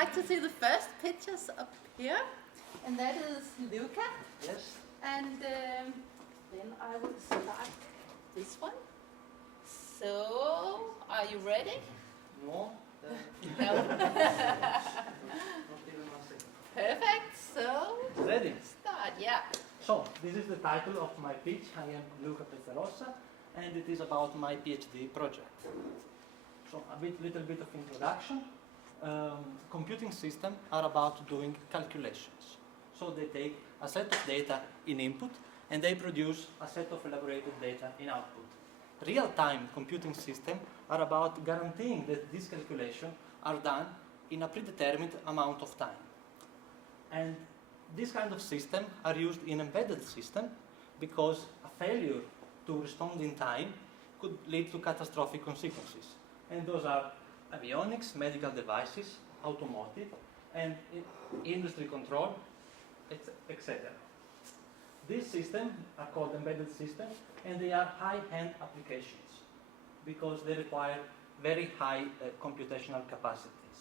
like to see the first pictures up here, and that is Luca. Yes. And then I will start this one. So, are you ready? No. No. Not even 1 second. Perfect. So, Ready? start. Yeah. So, this is the title of my pitch. I am Luca Pezzarossa, and it is about my PhD project. So, little bit of introduction. Computing systems are about doing calculations. So, they take a set of data in input, and they produce a set of elaborated data in output. Real-time computing systems are about guaranteeing that these calculations are done in a predetermined amount of time. And these kind of systems are used in embedded systems because a failure to respond in time could lead to catastrophic consequences. And those are avionics, medical devices, automotive, and industry control, etc. These systems are called embedded systems, and they are high-end applications because they require very high computational capacities.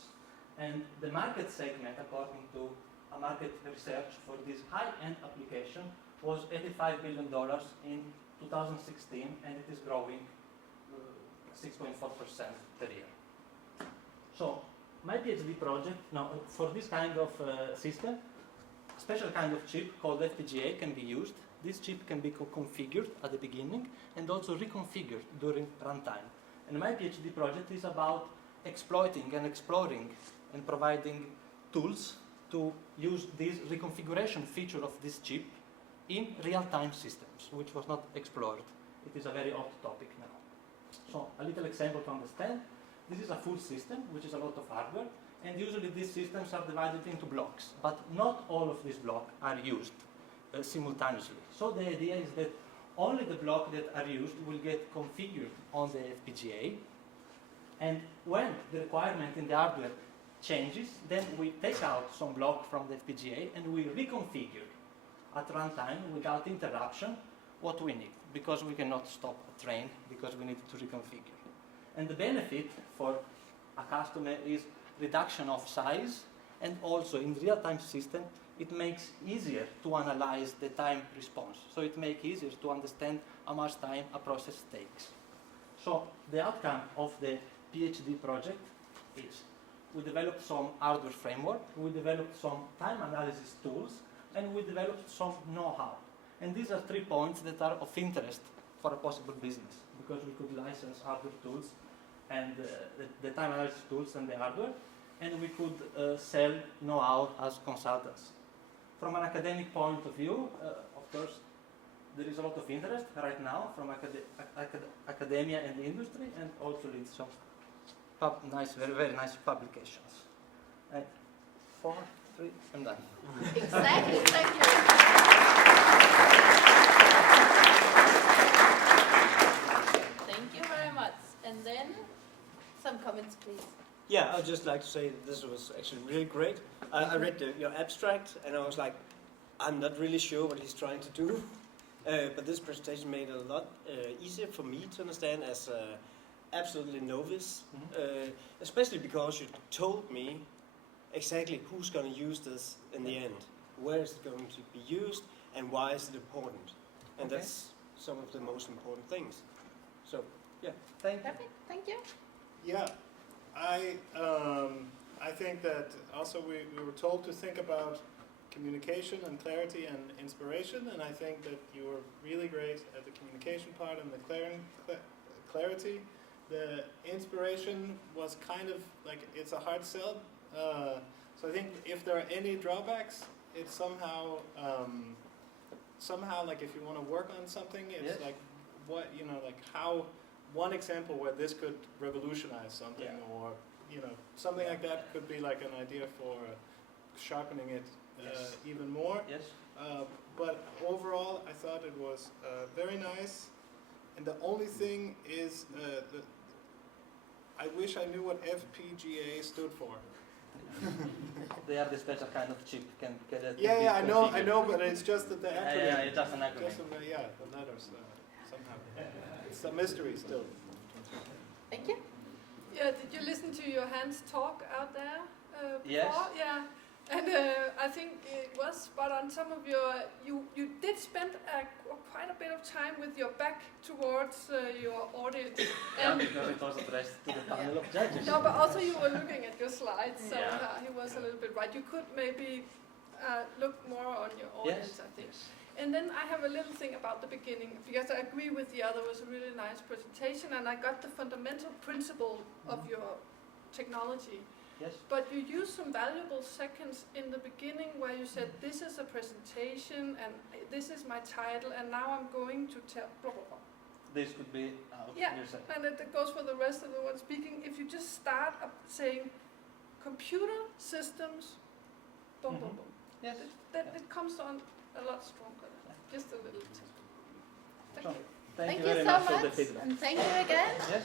And the market segment, according to a market research for this high-end application, was $85 billion in 2016, and it is growing 6.4% per year. So, my PhD project, now for this kind of system, a special kind of chip called FPGA can be used. This chip can be configured at the beginning and also reconfigured during runtime. And my PhD project is about exploiting and exploring and providing tools to use this reconfiguration feature of this chip in real-time systems, which was not explored. It is a very hot topic now. So, a little example to understand. This is a full system, which is a lot of hardware, and usually these systems are divided into blocks, but not all of these blocks are used simultaneously. So the idea is that only the blocks that are used will get configured on the FPGA, and when the requirement in the hardware changes, then we take out some block from the FPGA and we reconfigure at runtime without interruption what we need, because we cannot stop a train because we need to reconfigure. And the benefit for a customer is reduction of size, and also in real-time system it makes easier to analyze the time response. So it makes easier to understand how much time a process takes. So the outcome of the PhD project is we developed some hardware framework, we developed some time analysis tools, and we developed some know-how. And these are 3 points that are of interest for a possible business, because we could license hardware tools and the time analysis tools and the hardware, and we could sell know-how as consultants. From an academic point of view, of course, there is a lot of interest right now from academia and the industry, and also leads some very, very nice publications. And 4, 3, I'm done. Exactly. Thank you. Thank you very much. And then some comments, please. Yeah, I'd just like to say that this was actually really great. I read your abstract and I was like, I'm not really sure what he's trying to do. But this presentation made it a lot easier for me to understand as absolutely novice. Especially because you told me exactly who's going to use this in the end. Where is it going to be used and why is it important? And that's some of the most important things. So, yeah. Thank you. Perfect. Thank you. Yeah, I think that also we were told to think about communication and clarity and inspiration, and I think that you were really great at the communication part and the clarity. The inspiration was kind of like, it's a hard sell. So I think if there are any drawbacks, it's somehow like if you want to work on something, it's like what, like how. One example where this could revolutionize something, or something like that could be like an idea for sharpening it even more. Yes. But overall, I thought it was very nice. And the only thing is, I wish I knew what FPGA stood for. They are the special kind of chip. Can get it. Yeah, I know, but it's just that the acronym. Yeah, it's just an acronym. The letters somehow. It's a mystery still. Thank you. Yeah, did you listen to your Hans talk out there Yes. before, yeah. And I think it was spot on. Some of you did spend quite a bit of time with your back towards your audience. Yeah, because it was addressed to the panel of judges. No, but also you were looking at your slides, so Yeah. he was a little bit right. You could maybe look more on your audience, I think. Yes. And then I have a little thing about the beginning, because I agree with the other, it was a really nice presentation, and I got the fundamental principle of your technology. Yes. But you used some valuable seconds in the beginning where you said, this is a presentation, and this is my title, and now I'm going to tell blah, blah, blah. This could be out. Yeah, You say. and it goes for the rest of the one speaking. If you just start up saying, computer systems, boom, boom, boom. Yes. It comes on a lot stronger. Just a little tip. Thank Sure. you. Thank you you very so much for the much, feedback. and thank you again. Yes.